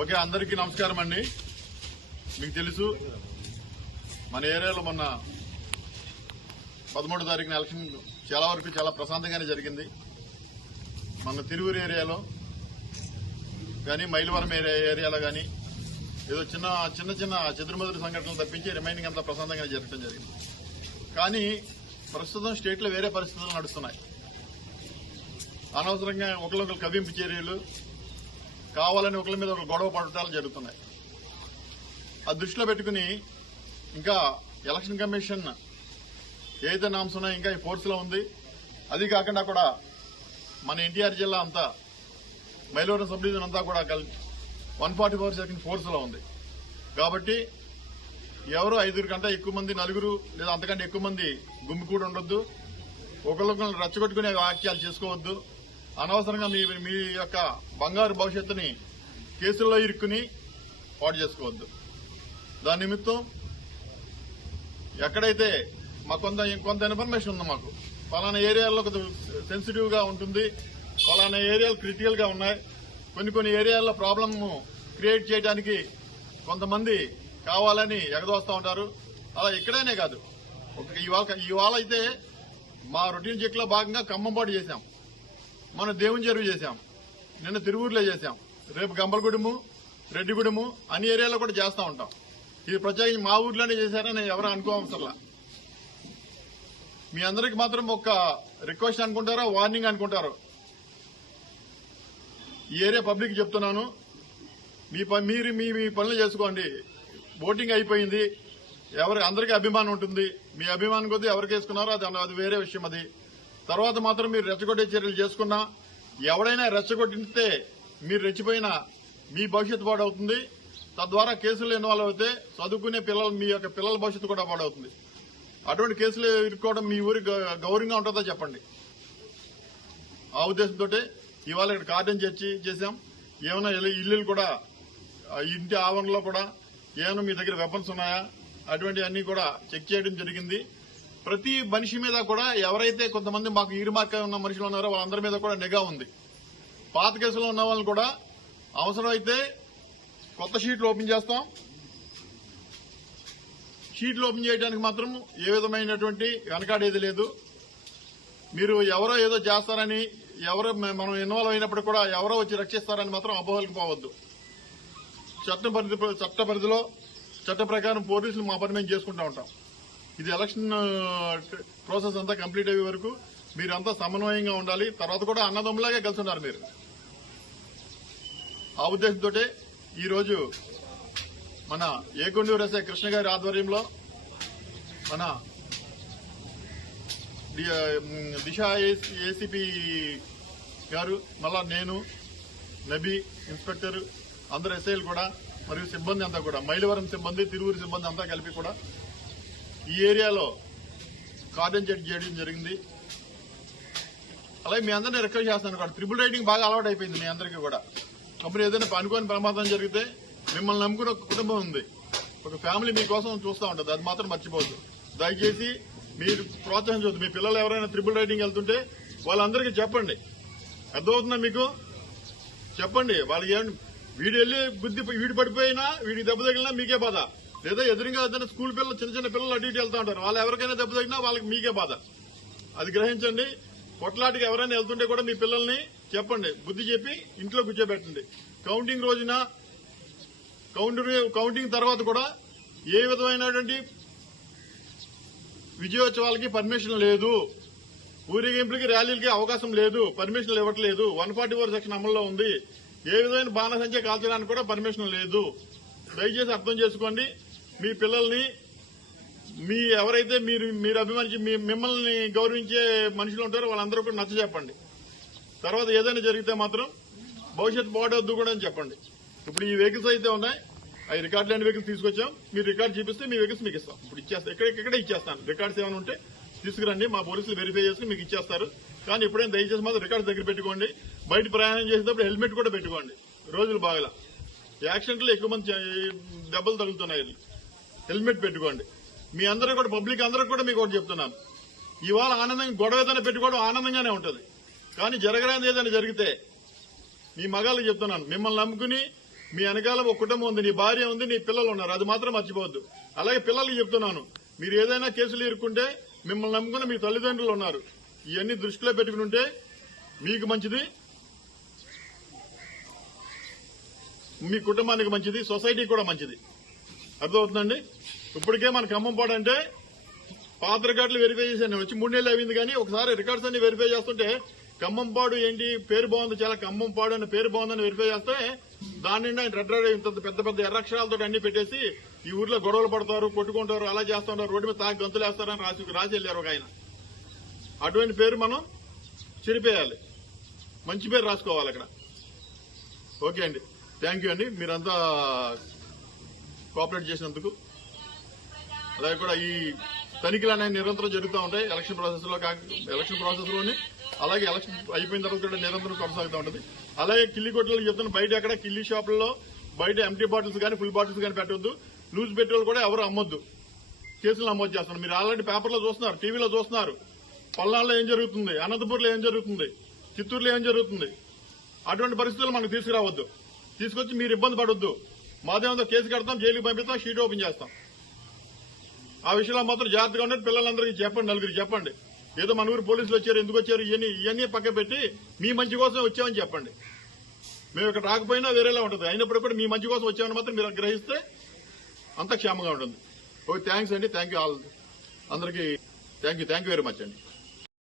Okay, అందరికీ నమస్కారం అండి. మీకు తెలుసు మన ఏరియాలో మొన్న 13వ తారీఖున ఎలక్షన్ చాలా వరకు చాలా ప్రశాంతంగానే జరిగింది. మన తిరువురు ఏరియాలో కానీ మైలవరం ఏరియాలో కానీ ఏదో చిన్న చెదురుమదురు సంఘటనలు తప్పించి రిమైనింగ్ అంతా ప్రశాంతంగానే జరగడం జరిగింది. కానీ ప్రస్తుతం స్టేట్లో వేరే పరిస్థితులు నడుస్తున్నాయి. అనవసరంగా ఒకరికొకరు కవింపు చర్యలు, కావాలని ఒకరి మీద ఒక గొడవ పడటాలు జరుగుతున్నాయి. ఆ దృష్టిలో పెట్టుకుని ఇంకా ఎలక్షన్ కమిషన్ ఏదైతే నామ్స్ ఉన్నాయో ఇంకా ఈ ఫోర్స్ లో ఉంది. అది కాకుండా కూడా మన ఎన్టీఆర్ జిల్లా అంతా మైలవరం సబ్ డివిజన్ అంతా కూడా 144 సెకండ్ ఫోర్స్ లో ఉంది. కాబట్టి ఎవరు 5 కంటే ఎక్కువ మంది, 4 లేదా అంతకంటే ఎక్కువ మంది గుమ్మికూడి ఉండొద్దు. ఒకరికొకరు రెచ్చగొట్టుకునే వాక్యాలు చేసుకోవద్దు. అనవసరంగా మీ యొక్క బంగారు భవిష్యత్తుని కేసుల్లో ఇరుక్కుని పాటు చేసుకోవద్దు. దాని నిమిత్తం ఎక్కడైతే మాకు కొంత ఇన్ఫర్మేషన్ ఉంది, మాకు పలానా ఏరియాల్లో సెన్సిటివ్ గా ఉంటుంది, పలానా ఏరియాలు క్రిటికల్ గా ఉన్నాయి, కొన్ని ఏరియాల్లో ప్రాబ్లమ్ క్రియేట్ చేయడానికి కొంతమంది కావాలని ఎగదోస్తా ఉంటారు. అలా ఇక్కడేనే కాదు, ఇవాళ అయితే మా రొటీన్ చెక్ లో భాగంగా ఖమ్మంపాటు చేశాం, మన దేవుని చెరువు చేశాం, నిన్న తిరువూరులో చేశాం, రేపు గంపలగూడెము, రెడ్డిగూడెము అన్ని ఏరియాలో కూడా చేస్తా ఉంటాం. ఇది ప్రత్యేకించి మా ఊర్లోనే చేశారని ఎవరు అనుకోవసరలా. మీ అందరికి మాత్రం ఒక రిక్వెస్ట్ అనుకుంటారో వార్నింగ్ అనుకుంటారో, ఈ ఏరియా పబ్లిక్ చెప్తున్నాను, మీరు మీ పనులు చేసుకోండి. ఓటింగ్ అయిపోయింది, అందరికీ అభిమానం ఉంటుంది. మీ అభిమానం కొద్దీ ఎవరికి వేసుకున్నారో అది వేరే విషయం. అది తర్వాత మాత్రం మీరు రెచ్చగొట్టే చర్యలు చేసుకున్నా, ఎవడైనా రెచ్చగొట్టితే మీరు రెచ్చిపోయినా మీ భవిష్యత్తు పాడవుతుంది. తద్వారా కేసులు ఇన్వాల్వ్ అయితే చదువుకునే మీ యొక్క పిల్లల భవిష్యత్తు కూడా పాడవుతుంది. అటువంటి కేసులు ఇరుక్కోవడం మీ ఊరి గౌరవంగా ఉంటుందో చెప్పండి. ఆ ఉద్దేశంతో ఇవాళ ఇక్కడ కార్డన్ చేశాం. ఏమైనా ఇల్లులు కూడా, ఇంటి ఆవరణలో కూడా ఏమైనా మీ దగ్గర వెపన్స్ ఉన్నాయా అటువంటివన్నీ కూడా చెక్ చేయడం జరిగింది. ప్రతి మనిషి మీద కూడా ఎవరైతే కొంతమంది మాకు ఈరుమార్క ఉన్న మనుషులు ఉన్నారో వాళ్ళందరి మీద కూడా నిఘా ఉంది. పాత కేసులో ఉన్న వాళ్ళని కూడా అవసరమైతే కొత్త షీట్లు ఓపెన్ చేస్తాం. షీట్లు ఓపెన్ చేయడానికి మాత్రం ఏ విధమైనటువంటి వెనకాడేది లేదు. మీరు ఎవరో ఏదో చేస్తారని, ఎవరో మనం ఇన్వాల్వ్ అయినప్పుడు కూడా ఎవరో వచ్చి రక్షిస్తారని మాత్రం అపోహలకు పోవద్దు. చట్ట పరిధిలో చట్ట ప్రకారం పోలీసులు మా పని మేము చేసుకుంటూ ఉంటాం. ఇది ఎలక్షన్ ప్రాసెస్ అంతా కంప్లీట్ అయ్యే వరకు మీరంతా సమన్వయంగా ఉండాలి. తర్వాత కూడా అన్నదమ్ములాగే కలిసి ఉన్నారు మీరు. ఆ ఉద్దేశంతో ఈరోజు మన ఏకొండూరు ఎస్ఐ కృష్ణ గారి ఆధ్వర్యంలో మన దిశ ఏసీపీ గారు, మళ్ళా నేను, నబీ ఇన్స్పెక్టర్, అందరు ఎస్ఐలు కూడా మరియు సిబ్బంది అంతా కూడా, మైలవరం సిబ్బంది, తిరువురు సిబ్బంది అంతా కలిపి కూడా ఈ ఏరియాలో కార్డన్ చేయడం జరిగింది. అలాగే మీ అందరినీ రిక్వెస్ట్ చేస్తాను కూడా, ట్రిపుల్ రైడింగ్ బాగా అలవాటు అయిపోయింది మీ అందరికీ కూడా. అప్పుడు ఏదైనా అనుకోని ప్రమాదం జరిగితే మిమ్మల్ని నమ్ముకుని ఒక కుటుంబం ఉంది, ఒక ఫ్యామిలీ మీకోసం చూస్తూ ఉంటుంది. అది మాత్రం మర్చిపోవద్దు. దయచేసి మీరు ప్రోత్సహించవద్దు. మీ పిల్లలు ఎవరైనా ట్రిపుల్ రైడింగ్ వెళ్తుంటే వాళ్ళందరికీ చెప్పండి. అర్థమవుతుందా మీకు? చెప్పండి. వాళ్ళకి వీడు వెళ్ళి వీడు పడిపోయినా, వీడికి దెబ్బ తగిలినా మీకే బాధ. లేదా ఎదురుగా ఏదైనా స్కూల్ పిల్లలు, చిన్న పిల్లలు అటు ఇటు వెళ్తూ ఉంటారు, వాళ్ళు ఎవరికైనా దెబ్బ తగిలినా వాళ్ళకి మీకే బాధ. అది గ్రహించండి. కొట్లాటికి ఎవరైనా వెళ్తుంటే కూడా మీ పిల్లల్ని చెప్పండి, బుద్ధి చెప్పి ఇంట్లో కూర్చోబెట్టండి. కౌంటింగ్ రోజున, కౌంటింగ్ తర్వాత కూడా ఏ విధమైనటువంటి విజయోత్సవాలకి పర్మిషన్ లేదు, ఊరేగింపులకి ర్యాలీలకి అవకాశం లేదు, పర్మిషన్లు ఇవ్వట్లేదు. 144 సెక్షన్ అమల్లో ఉంది. ఏ విధమైన బాణసంచ కాల్చడానికి కూడా పర్మిషన్ లేదు. దయచేసి అర్థం చేసుకోండి. మీ పిల్లల్ని, ఎవరైతే మీరు అభిమానించి మిమ్మల్ని గౌరవించే మనుషులు ఉంటారో వాళ్ళందరూ కూడా నచ్చ చెప్పండి. తర్వాత ఏదైనా జరిగితే మాత్రం భవిష్యత్తు పాడవద్దు కూడా అని చెప్పండి. ఇప్పుడు ఈ వెహికల్స్ అయితే ఉన్నాయి, అవి రికార్డ్ లేని వెహికల్స్ తీసుకొచ్చాం. మీరు రికార్డ్ చూపిస్తే మీ వెహికల్స్ మీకు ఇస్తాం. ఇప్పుడు ఇక్కడే ఇచ్చేస్తాను. రికార్డ్స్ ఏమైనా ఉంటే తీసుకురండి, మా పోలీసులు వెరిఫై చేసుకుని మీకు ఇచ్చేస్తారు. కానీ ఎప్పుడైనా దయచేసి మాత్రం రికార్డ్స్ దగ్గర పెట్టుకోండి. బయట ప్రయాణం చేసేటప్పుడు హెల్మెట్ కూడా పెట్టుకోండి. రోజులు బాగలా, యాక్సిడెంట్లు ఎక్కువ మంది దెబ్బలు తగులుతున్నాయి. హెల్మెట్ పెట్టుకోండి. మీ అందరూ కూడా, పబ్లిక్ అందరూ కూడా మీకు ఒకటి చెప్తున్నాను, ఇవాళ ఆనందంగా గొడవ ఏదైనా పెట్టుకోవడం ఆనందంగానే ఉంటుంది. కానీ జరగరాని ఏదైనా జరిగితే మీ మగాళ్ళకి చెప్తున్నాను, మిమ్మల్ని నమ్ముకుని మీ వెనకాల ఒక కుటుంబం ఉంది, నీ భార్య ఉంది, నీ పిల్లలు ఉన్నారు, అది మాత్రం మర్చిపోవద్దు. అలాగే పిల్లలకి చెప్తున్నాను, మీరు ఏదైనా కేసులు ఇరుక్కుంటే మిమ్మల్ని నమ్ముకున్న మీ తల్లిదండ్రులు ఉన్నారు. ఇవన్నీ దృష్టిలో పెట్టుకుని ఉంటే మీకు మంచిది, మీ కుటుంబానికి మంచిది, సొసైటీ కూడా మంచిది. అర్థమవుతుందండి? ఇప్పటికే మన ఖమ్మంపాడు అంటే పాత రికార్డులు వెరిఫై చేశాను, వచ్చి 3 నెలలు అయింది. కానీ ఒకసారి రికార్డ్స్ అన్ని వెరిఫై చేస్తుంటే ఖమ్మంపాడు ఏంటి పేరు బాగుంది, చాలా ఖమ్మంపాడు అనే పేరు బాగుందని వెరిఫై చేస్తే దాని నిండా రెడ్ రెడ్ ఇంత పెద్ద పెద్ద ఎర్రక్షరాలతో అన్ని పెట్టేసి ఈ ఊర్లో గొడవలు పడతారు, కొట్టుకుంటారు, అలా చేస్తుంటారు, రోడ్డు మీద తాగి గంతులు వేస్తారని రాసి వెళ్ళారు ఒక ఆయన. అటువంటి పేరు మనం చెరిపేయాలి, మంచి పేరు రాసుకోవాలి అక్కడ. ఓకే అండి, థ్యాంక్ యూ అండి, మీరంతా కోఆపరేట్ చేసినందుకు. అలాగే కూడా ఈ తనిఖీలు అనేవి నిరంతరం జరుగుతూ ఉంటాయి ఎలక్షన్ ప్రాసెస్ లోని, అలాగే ఎలక్షన్ అయిపోయిన తర్వాత కూడా నిరంతరం కొనసాగుతూ ఉంటుంది. అలాగే కిల్లి కొట్టలు చెప్తున్న బయట ఎక్కడ కిల్లి షాపుల్లో బయట ఎంటీ బాటిల్స్ కానీ ఫుల్ బాటిల్స్ కానీ పెట్టవద్దు. లూజ్ పెట్రోల్ కూడా ఎవరు అమ్మొద్దు, కేసులు నమోదు చేస్తున్నారు. మీరు ఆల్రెడీ పేపర్లో చూస్తున్నారు, టీవీలో చూస్తున్నారు, పల్నాడులో ఏం జరుగుతుంది, అనంతపూర్లో ఏం జరుగుతుంది, చిత్తూరులో ఏం జరుగుతుంది. అటువంటి పరిస్థితులు మనకు తీసుకురావద్దు, తీసుకొచ్చి మీరు ఇబ్బంది పడొద్దు. మాదేమంతో కేసు కడతాం, జైలుకి పంపిస్తాం, షీట్ ఓపెన్ చేస్తాం. ఆ విషయంలో మాత్రం జాగ్రత్తగా ఉండండి. పిల్లలందరికీ చెప్పండి, నలుగురికి చెప్పండి. ఏదో మన ఊరు పోలీసులు వచ్చారు, ఎందుకు వచ్చారు, ఇవన్నీ పక్క పెట్టి మీ మంచి కోసం వచ్చామని చెప్పండి. మేము ఇక్కడ రాకపోయినా వేరేలా ఉంటుంది, అయినప్పుడు కూడా మీ మంచి కోసం వచ్చామని మాత్రం మీరు గ్రహిస్తే అంత క్షేమంగా ఉంటుంది. ఓకే, థ్యాంక్స్ అండి, థ్యాంక్ యూ ఆల్ అందరికీ, థ్యాంక్ యూ వెరీ మచ్ అండి.